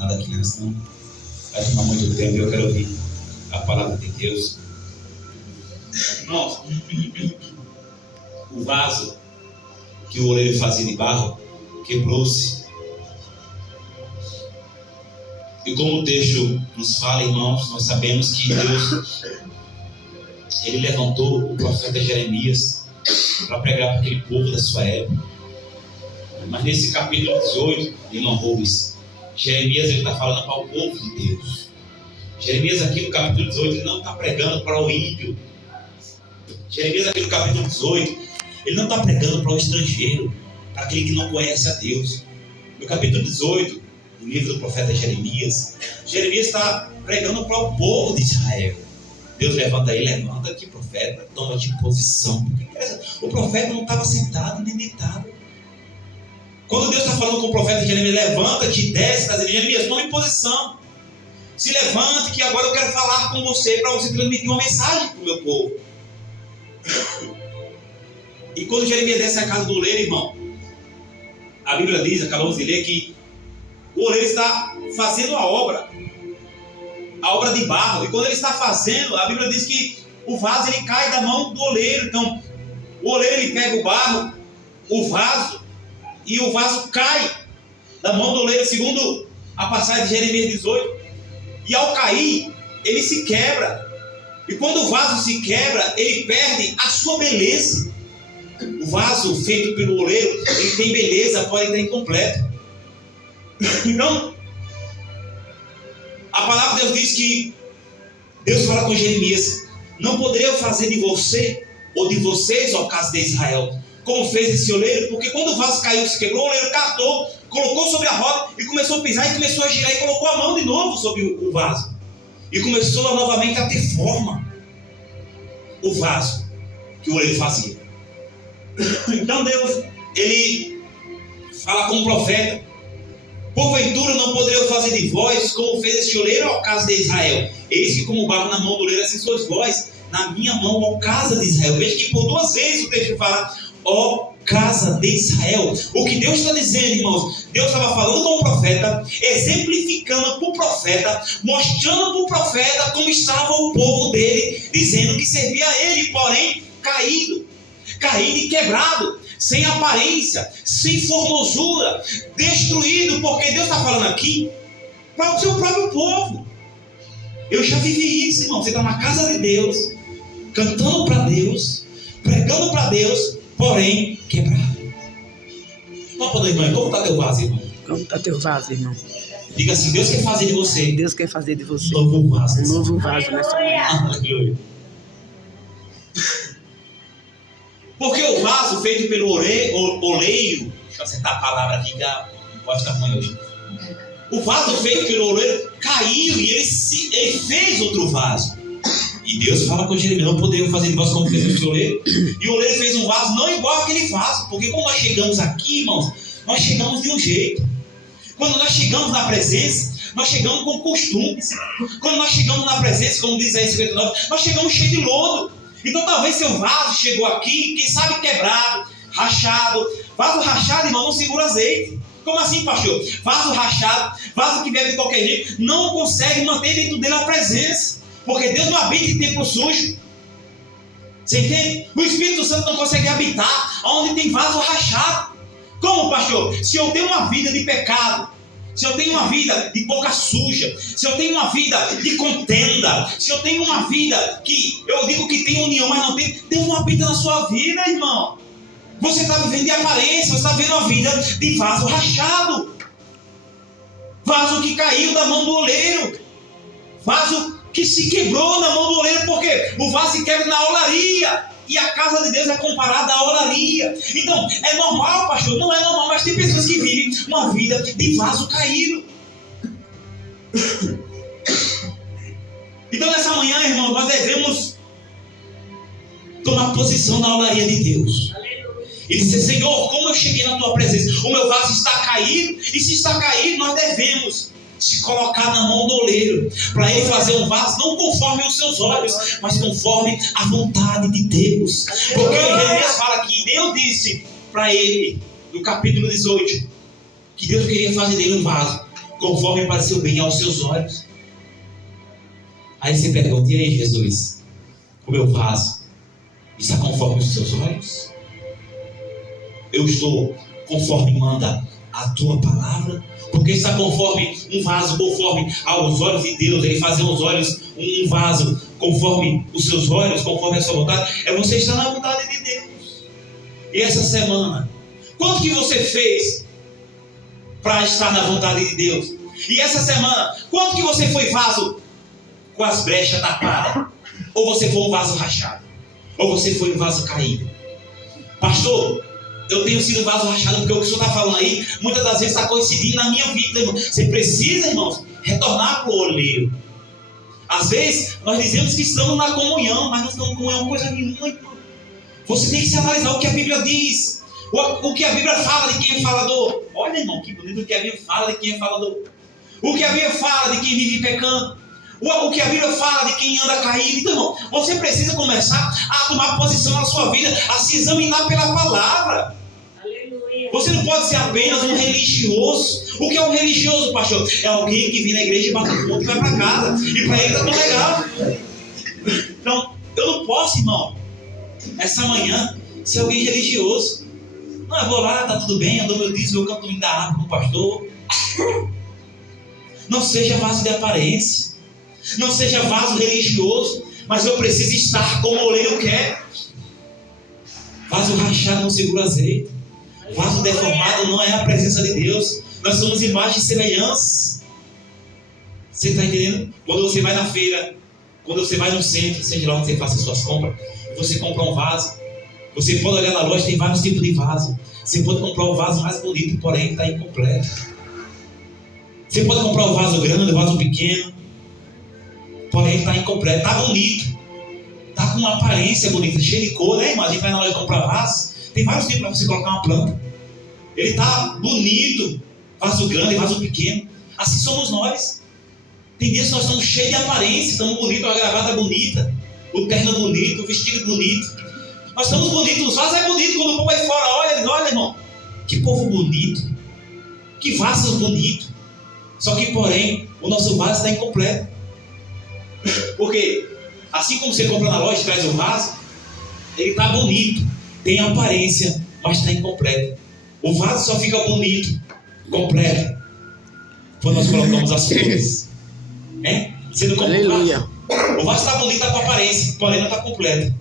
nada aqui, né? Senão vai tomar muito tempo e eu quero ouvir a palavra de Deus. Irmãos, o vaso que o oleiro fazia de barro quebrou-se. E como o texto nos fala, irmãos, nós sabemos que Deus, Ele levantou o profeta Jeremias para pregar para aquele povo da sua época. Mas nesse capítulo 18, irmão Rubens, Jeremias está falando para o povo de Deus. Jeremias aqui no capítulo 18, ele não está pregando para o ímpio. Jeremias aqui no capítulo 18, ele não está pregando para o estrangeiro, para aquele que não conhece a Deus. No capítulo 18, no livro do profeta Jeremias, Jeremias está pregando para o povo de Israel. Deus levanta ele, levanta-te, profeta, toma-te posição. O profeta não estava sentado nem deitado. Quando Deus está falando com o profeta Jeremias, levanta-te, desce, está dizendo, Jeremias, tome posição. Se levante, que agora eu quero falar com você, para você transmitir uma mensagem para o meu povo. E quando Jeremias desce a casa do oleiro, irmão, a Bíblia diz, acabamos de ler, que o oleiro está fazendo a obra de barro. E quando ele está fazendo, a Bíblia diz que o vaso ele cai da mão do oleiro. Então, o oleiro ele pega o barro, o vaso, e o vaso cai da mão do oleiro, segundo a passagem de Jeremias 18. E ao cair, ele se quebra. E quando o vaso se quebra, ele perde a sua beleza. O vaso feito pelo oleiro, ele tem beleza, pode estar incompleto. Então, a palavra de Deus diz que Deus fala com Jeremias: não poderei eu fazer de você ou de vocês, ó casa de Israel, como fez esse oleiro, porque quando o vaso caiu, se quebrou, o oleiro catou, colocou sobre a roda e começou a pisar e começou a girar e colocou a mão de novo sobre o vaso e começou novamente a ter forma o vaso que o oleiro fazia. Então Deus, ele fala com o profeta: porventura não poderei eu fazer de vós como fez este oleiro, ó casa de Israel? Eis que como barro na mão do oleiro, assim sois vós na minha mão, ó casa de Israel. Veja que por duas vezes o texto fala ó casa de Israel. O que Deus está dizendo, irmãos, Deus estava falando com o profeta, exemplificando para o profeta, mostrando para o profeta como estava o povo dele, dizendo que servia a ele, porém caído e quebrado, sem aparência, sem formosura, destruído, porque Deus está falando aqui para o seu próprio povo. Eu já vivi isso, irmão. Você está na casa de Deus, cantando para Deus, pregando para Deus, porém quebrado. Topa do irmão, como está teu vaso, irmão? Como está teu vaso, irmão? Diga assim: Deus quer fazer de você. Deus quer fazer de você um novo vaso. Um novo vaso nessa manhã. Aleluia. Porque o vaso feito pelo oleiro, deixa eu acertar a palavra aqui, que não pode estar ruim hoje. O vaso feito pelo oleiro caiu e ele fez outro vaso. E Deus fala com Jeremias: não podemos fazer de vós como fez o oleiro. E o oleiro fez um vaso não igual àquele vaso, porque quando nós chegamos aqui, irmãos, nós chegamos de um jeito. Quando nós chegamos na presença, nós chegamos com costumes. Quando nós chegamos na presença, como diz Isaías 59, nós chegamos cheio de lodo. Então talvez seu vaso chegou aqui, quem sabe quebrado, rachado. Vaso rachado, irmão, não segura azeite. Como assim, pastor? Vaso rachado, vaso que bebe de qualquer jeito, não consegue manter dentro dele a presença, porque Deus não habita em templo sujo. Você entende? O Espírito Santo não consegue habitar onde tem vaso rachado. Como, pastor? Se eu tenho uma vida de pecado, se eu tenho uma vida de boca suja, se eu tenho uma vida de contenda, se eu tenho uma vida que eu digo que tem união, mas não tem, Deus não habita na sua vida, irmão. Você está vivendo de aparência, você está vivendo uma vida de vaso rachado, vaso que caiu da mão do oleiro, vaso que se quebrou na mão do oleiro, porque o vaso se quebra na olaria. E a casa de Deus é comparada à olaria. Então, é normal, pastor? Não é normal, mas tem pessoas que vivem uma vida de vaso caído. Então, nessa manhã, irmão, nós devemos tomar posição na olaria de Deus. E dizer: Senhor, como eu cheguei na tua presença, o meu vaso está caído. E se está caído, nós devemos se colocar na mão do oleiro, para ele fazer um vaso não conforme os seus olhos, mas conforme a vontade de Deus. Porque Jeremias fala que Deus disse para ele, no capítulo 18, que Deus queria fazer dele um vaso conforme pareceu bem aos seus olhos. Aí você pergunta: e aí, Jesus, o meu vaso está conforme os seus olhos? Eu estou conforme manda a tua palavra? Porque está conforme um vaso, conforme aos olhos de Deus, Ele fazer os olhos um vaso conforme os seus olhos, conforme a sua vontade, é você estar na vontade de Deus. E essa semana, quanto que você fez para estar na vontade de Deus? E essa semana, quanto que você foi vaso com as brechas tapadas? Ou você foi um vaso rachado? Ou você foi um vaso caído? Pastor, eu tenho sido vaso rachado, porque o que o senhor está falando aí, muitas das vezes está coincidindo na minha vida, irmão. Você precisa, irmãos, retornar para o oleiro. Às vezes, nós dizemos que estamos na comunhão, mas não estamos em comunhão com coisa nenhuma, irmão. Você tem que se analisar o que a Bíblia diz. O que a Bíblia fala de quem é falador. Olha, irmão, que bonito o que a Bíblia fala de quem é falador. O que a Bíblia fala de quem vive pecando. O que a Bíblia fala de quem anda caído. Então, irmão, você precisa começar a tomar posição na sua vida, a se examinar pela palavra. Aleluia. Você não pode ser apenas um religioso. O que é um religioso, pastor? É alguém que vem na igreja e bate o ponto e vai para casa. E para ele está tão legal. Então, eu não posso, irmão, essa manhã, ser alguém religioso. Não, eu vou lá, tá tudo bem, eu dou meu dízimo, eu canto o hino da harpa com o pastor. Não seja vaso de aparência. Não seja vaso religioso. Mas eu preciso estar como o oleiro quer. Vaso rachado não segura azeite. Vaso deformado não é a presença de Deus. Nós somos imagem e semelhança. Você está entendendo? Quando você vai na feira, quando você vai no centro, seja lá onde você faça suas compras, você compra um vaso. Você pode olhar na loja, tem vários tipos de vaso. Você pode comprar o vaso mais bonito, porém está incompleto. Você pode comprar o vaso grande, o vaso pequeno, porém está incompleto. Está bonito, está com uma aparência bonita, cheio de cor, né, irmão? A gente vai na loja comprar vaso, tem vários tipos para você colocar uma planta. Ele está bonito, vaso grande, vaso pequeno. Assim somos nós. Tem dias que nós estamos cheios de aparência, estamos bonitos, a gravata bonita, o terno bonito, o vestido bonito. Nós estamos bonitos, os vasos é bonito. Quando o povo vai fora, olha, irmão, que povo bonito, que vasos bonito. Só que, porém, o nosso vaso está incompleto. Porque, assim como você compra na loja e traz o vaso, ele está bonito, tem aparência, mas está incompleto. O vaso só fica bonito, completo, quando nós colocamos as flores. Você não compra o vaso. O vaso está bonito, está com aparência, porém não está completo.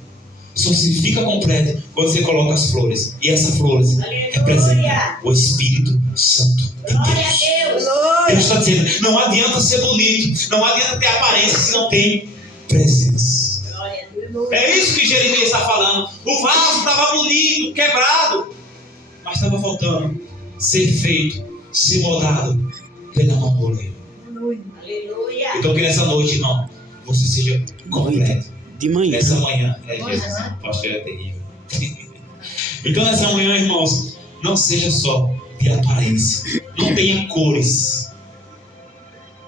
Só se fica completo quando você coloca as flores. E essas flores representam o Espírito Santo de Deus. Deus está dizendo: não adianta ser bonito, não adianta ter aparência se não tem presença. É isso que Jeremias está falando. O vaso estava bonito, quebrado, mas estava faltando ser feito, ser moldado pela mão do oleiro. Então que nessa noite, irmão, você seja completo. De manhã. Nessa manhã, Jesus, o pastor é terrível. Então nessa manhã, irmãos, não seja só de aparência, não tenha cores,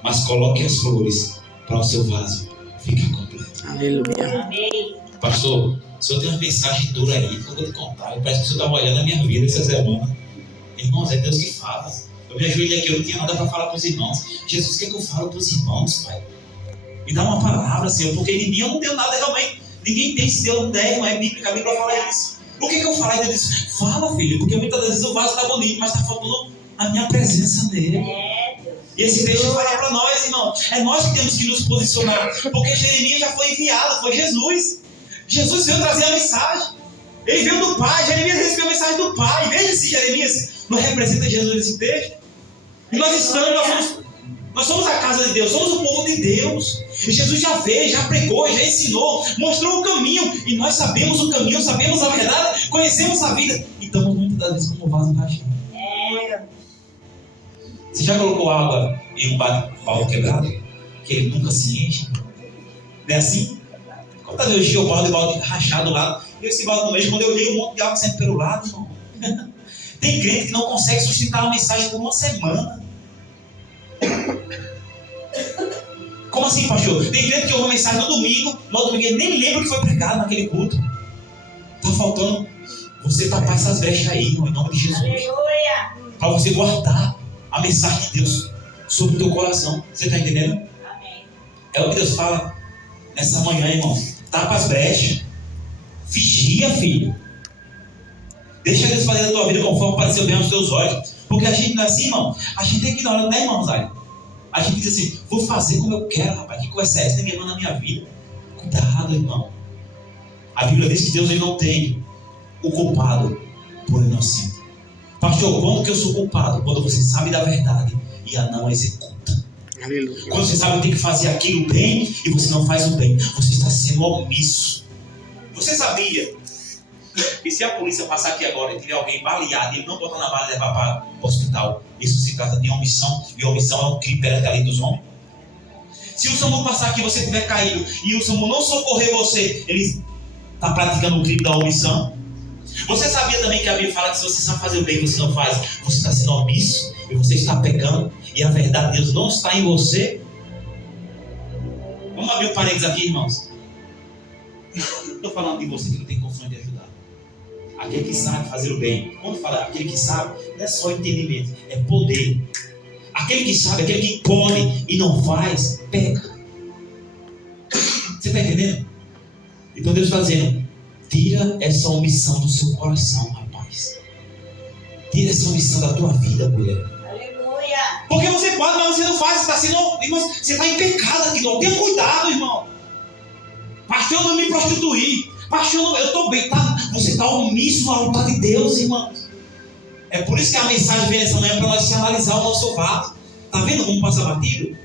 mas coloque as flores para o seu vaso ficar completo. Aleluia. Amém. Pastor, o senhor tem uma mensagem dura aí que eu vou te contar. Parece que o senhor estava olhando a minha vida essa semana. Irmãos, é Deus que fala. Eu me ajoelhei aqui, eu não tinha nada para falar para os irmãos. Jesus, o que é que eu falo para os irmãos, Pai? Me dá uma palavra, Senhor, porque de mim eu não tenho nada realmente. Ninguém tem, se Deus não der, não é bíblica, a Bíblia fala isso. O que eu falo? Ele disse: fala, filho, porque muitas vezes o vaso está bonito, mas está faltando a minha presença nele. E esse texto fala para nós, irmão, é nós que temos que nos posicionar, porque Jeremias já foi enviado, foi Jesus. Jesus veio trazer a mensagem. Ele veio do Pai, Jeremias recebeu a mensagem do Pai. Veja se Jeremias não representa Jesus nesse texto. E nós somos a casa de Deus, somos o povo de Deus. E Jesus já veio, já pregou, já ensinou, mostrou o caminho. E nós sabemos o caminho, sabemos a verdade, conhecemos a vida. E estamos muitas das vezes como vaso rachado. Você já colocou água em um balde quebrado? Que ele nunca se enche? Não é assim? Quando eu enchi o balde rachado lá, e esse balde no meio, quando eu olhei um monte de água saindo pelo lado, irmão. Tem crente que não consegue sustentar a mensagem por uma semana. Como assim, pastor? Tem crente que ouve a mensagem no domingo ele nem lembra o que foi pregado naquele culto. Está faltando você tapar essas brechas aí, irmão, em nome de Jesus. Para você guardar a mensagem de Deus sobre o teu coração. Você está entendendo? Amém. É o que Deus fala nessa manhã, irmão. Tapa as brechas. Vigia, filho. Deixa Deus fazer a tua vida conforme pareceu bem aos teus olhos. Porque a gente não é assim, irmão. A gente tem que ignorar, né, irmão Zay? A gente diz assim, vou fazer como eu quero, rapaz. Que coisa é essa? Ninguém manda na minha vida. Cuidado, irmão. A Bíblia diz que Deus ele não tem o culpado por inocente. Pastor, quando que eu sou culpado? Quando você sabe da verdade e a não executa. Aleluia. Quando você sabe que tem que fazer aquilo bem e você não faz o bem. Você está sendo omisso. Você sabia que se a polícia passar aqui agora e tiver alguém baleado e ele não botar na bala e levar para o hospital, isso se trata de omissão, e omissão é um crime perante a lei dos homens? Se o SAMU passar aqui e você tiver caído e o SAMU não socorrer você, ele está praticando o crime da omissão? Você sabia também que a Bíblia fala que se você sabe fazer o bem e você não faz, você está sendo omisso e você está pecando e a verdade de Deus não está em você? Vamos abrir o parênteses aqui, irmãos. Estou falando de você que não tem condições de ajudar. Aquele que sabe fazer o bem. Quando fala aquele que sabe, não é só entendimento, é poder. Aquele que sabe, aquele que pode e não faz, peca. Você está entendendo? Então Deus está dizendo, tira essa omissão do seu coração, rapaz. Tira essa omissão da tua vida, mulher. Aleluia. Porque você pode, mas você não faz. Você está sendo, irmão, você está em pecado aqui. Não tenha cuidado, irmão. Pastor, eu não me prostituí. Pastor, eu estou bem. Tá? Você está omisso à vontade de Deus, irmão. É por isso que a mensagem vem essa manhã para nós se analisar o nosso vaso. Está vendo como passa batido?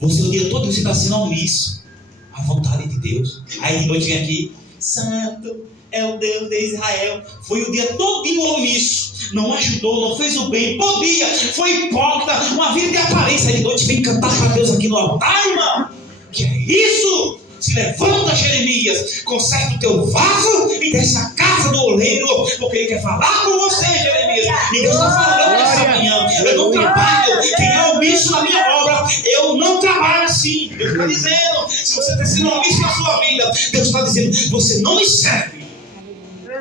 Você o dia todo você está sendo omisso à vontade de Deus. Aí de noite vem aqui, Santo é o Deus de Israel. Foi o dia todinho omisso. Não ajudou, não fez o bem. Podia, foi hipócrita, uma vida de aparência. De noite vem cantar para Deus aqui no altar, irmão. Que é isso? Se levanta, Jeremias, conserta o teu vaso e desce a casa do oleiro, porque ele quer falar com você, Jeremias. E Deus está falando nessa manhã. Eu não trabalho, quem é omisso na minha obra, eu não trabalho assim. Deus está dizendo, se você está sendo omisso na sua vida, Deus está dizendo, você não me serve.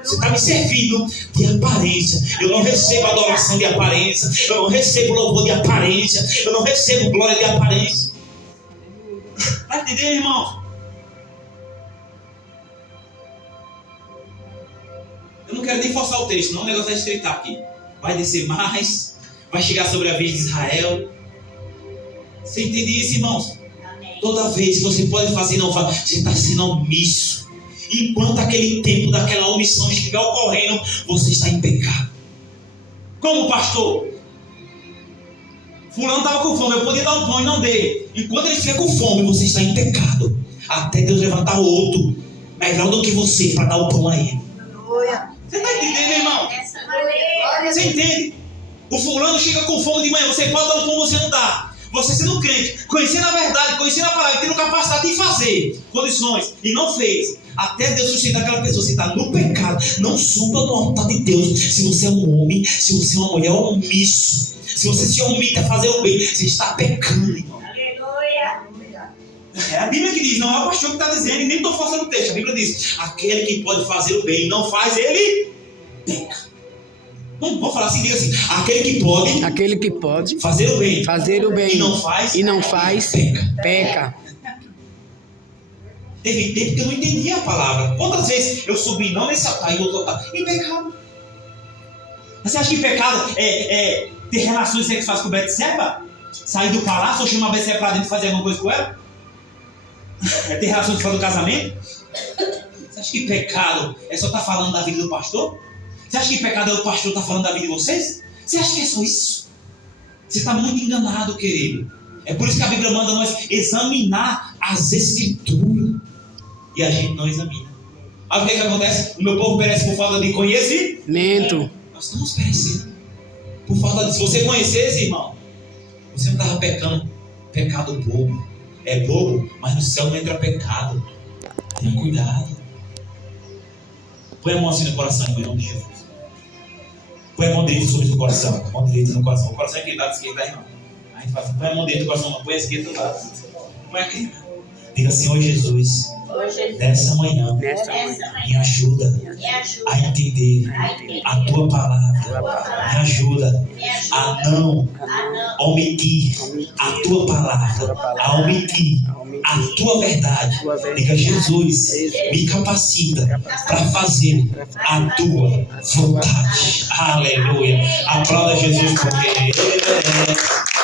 Você está me servindo de aparência. Eu não recebo adoração de aparência. Eu não recebo louvor de aparência. Eu não recebo glória de aparência. Está entendendo, irmão? Eu não quero nem forçar o texto, não. O negócio vai estreitar aqui. Vai descer mais. Vai chegar sobre a vez de Israel. Você entende isso, irmãos? Amém. Toda vez que você pode fazer e não faz, você está sendo omisso. Enquanto aquele tempo daquela omissão estiver ocorrendo, você está em pecado. Como pastor? Fulano estava com fome, eu podia dar um pão e não dei. Enquanto ele estiver com fome, você está em pecado. Até Deus levantar outro melhor do que você para dar o pão a ele. Você está entendendo, irmão? Você entende? O fulano chega com fome de manhã, você pode dar um pão, você não dá. Você sendo crente, conhecendo a verdade, conhecendo a palavra, tendo capacidade de fazer condições e não fez, até Deus sustentar aquela pessoa. Você está no pecado, não suba da vontade de Deus. Se você é um homem, se você é uma mulher omisso, se você se omite a fazer o bem, você está pecando, irmão. Aleluia. É a Bíblia que diz, não é o pastor que está dizendo, e nem estou forçando o texto. A Bíblia diz, aquele que pode fazer o bem e não faz, ele peca. Vamos falar assim, diga assim, aquele que pode fazer o bem e não faz, peca. Teve tempo que eu não entendia a palavra. Quantas vezes eu subi não nesse altar e outro altar em pecado? Você acha que pecado é ter relações sexuais com Betseba? Sair do palácio ou chamar a Betseba para dentro e fazer alguma coisa com ela? É ter relações fora do casamento? Você acha que pecado é só estar falando da vida do pastor? Você acha que pecado é o pastor estar falando da vida de vocês? Você acha que é só isso? Você está muito enganado, querido. É por isso que a Bíblia manda nós examinar as Escrituras. E a gente não examina. Mas o que acontece? O meu povo perece por falta de conhecimento. Nós estamos perecendo por falta de... Se você conhecesse, irmão, você não estava pecando pecado bobo. É bobo, mas no céu não entra pecado. Tenha cuidado. Põe a mão assim no coração, em nome de Jesus. Põe a mão direita sobre o coração. A mão direita no coração. O coração é aquele lado esquerdo, irmão. Aí faz, põe a mão direita no coração, põe a esquerda do lado. Põe aqui. Diga, Senhor Jesus, nessa manhã, Nessa manhã. me ajuda Me ajuda a entender a entender a tua palavra. tua Me palavra. ajuda Me ajuda a não a não omitir a tua palavra, a omitir a tua verdade. Diga, Jesus, me capacita para fazer a tua vontade. Aleluia. Aplauda Jesus porque Ele merece.